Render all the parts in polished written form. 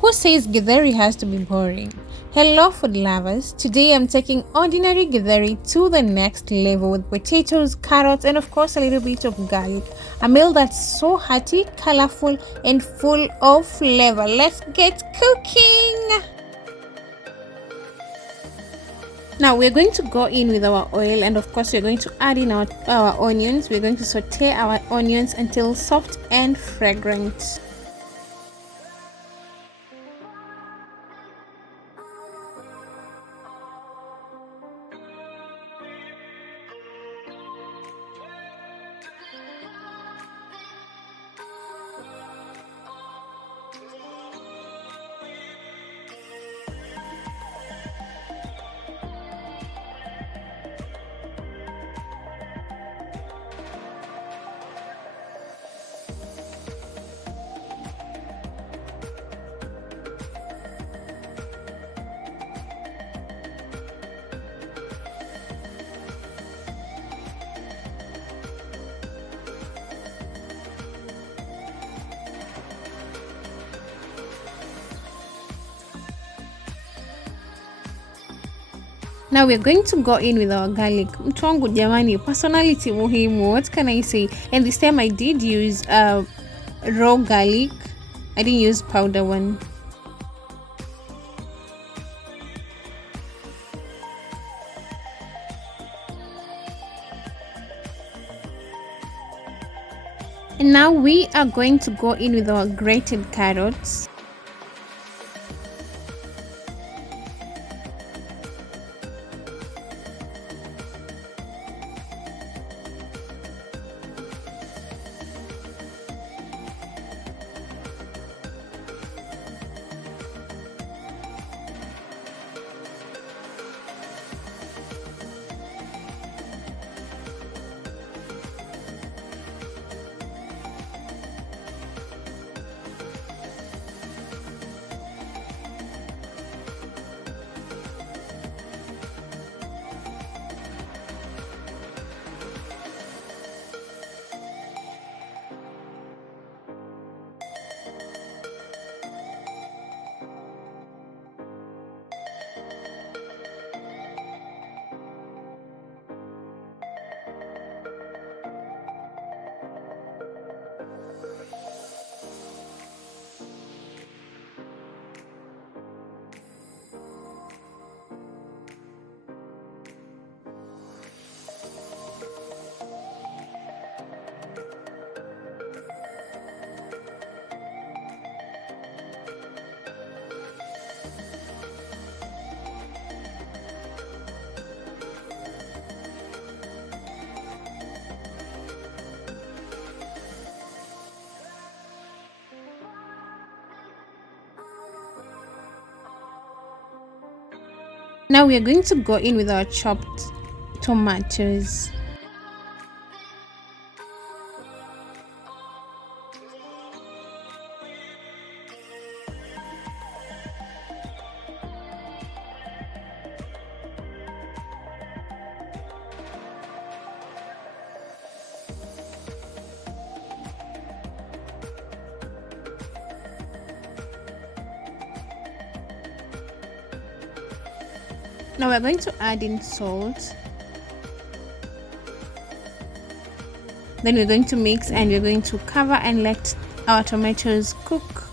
Who says Githeri has to be boring? Hello, food lovers. Today I'm taking ordinary Githeri to the next level with potatoes, carrots, and of course a little bit of garlic. A meal that's so hearty, colorful, and full of flavor. Let's get cooking! Now we're going to go in with our oil, and of course we're going to add in our onions. We're going to saute our onions until soft and fragrant. Now we're going to go in with our garlic. Mtu wangu jamani, personality muhimu. What can I say? And this time I did use raw garlic. I didn't use powder one. And now we are going to go in with our grated carrots. Now we are going to go in with our chopped tomatoes. Now we're going to add in salt. Then we're going to mix and we're going to cover and let our tomatoes cook.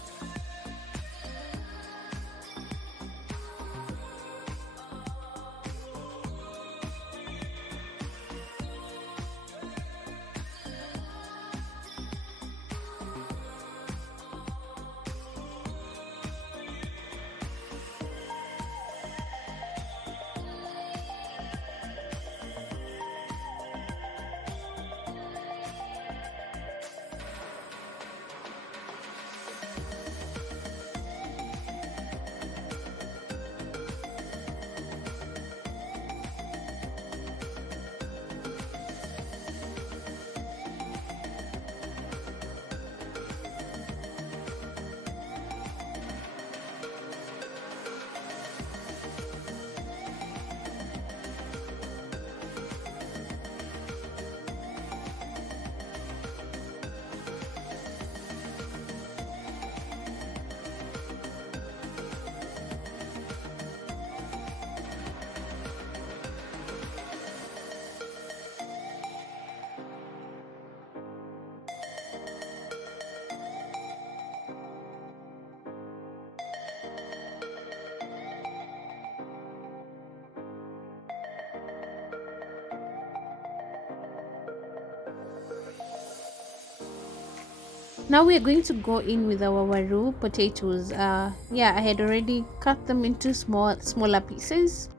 Now we are going to go in with our waru potatoes. Yeah, I had already cut them into smaller pieces.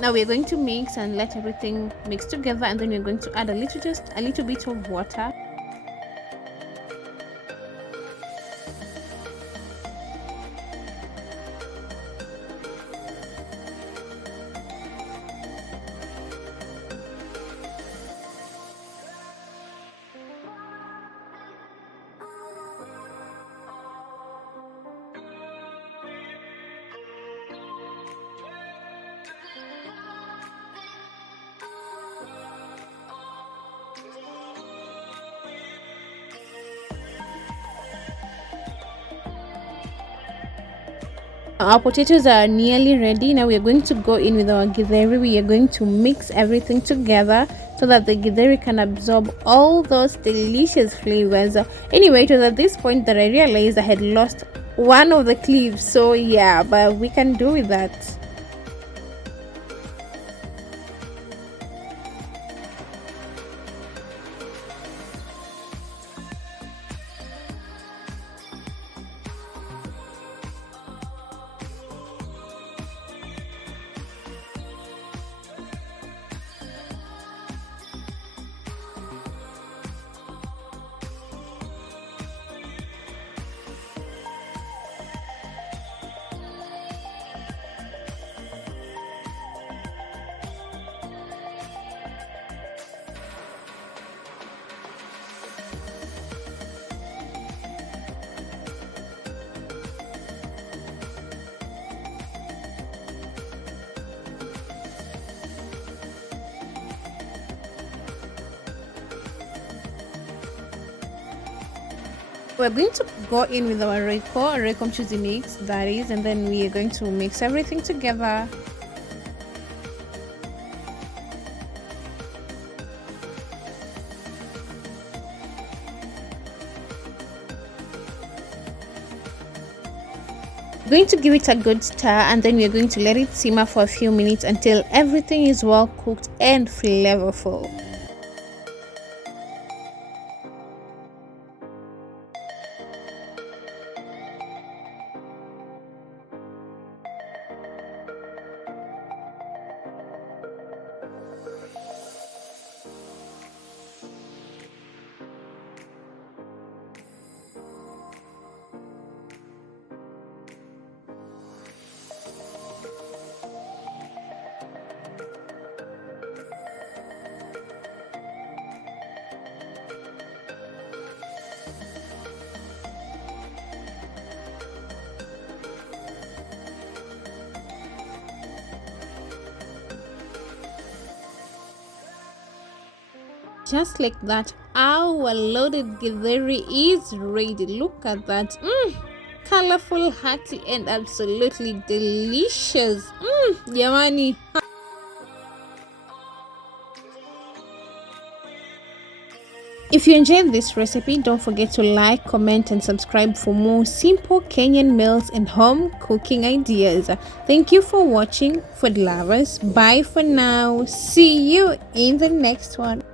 Now we're going to mix and let everything mix together, and then we're going to add just a little bit of water. Our potatoes are nearly ready. Now we are going to go in with our githeri. We are going to mix everything together so that the githeri can absorb all those delicious flavors. Anyway, it was at this point that I realized I had lost one of the cleaves. So yeah, but we can do with that. We're going to go in with our Reiko mchuzi mix, that is, and then we are going to mix everything together. We're going to give it a good stir, and then we're going to let it simmer for a few minutes until everything is well cooked and flavorful. Just like that, our loaded githeri is ready. Look at that. Colorful, hearty, and absolutely delicious. Yamani. If you enjoyed this recipe, don't forget to like, comment, and subscribe for more simple Kenyan meals and home cooking ideas. Thank you for watching. Food lovers, bye for now. See you in the next one.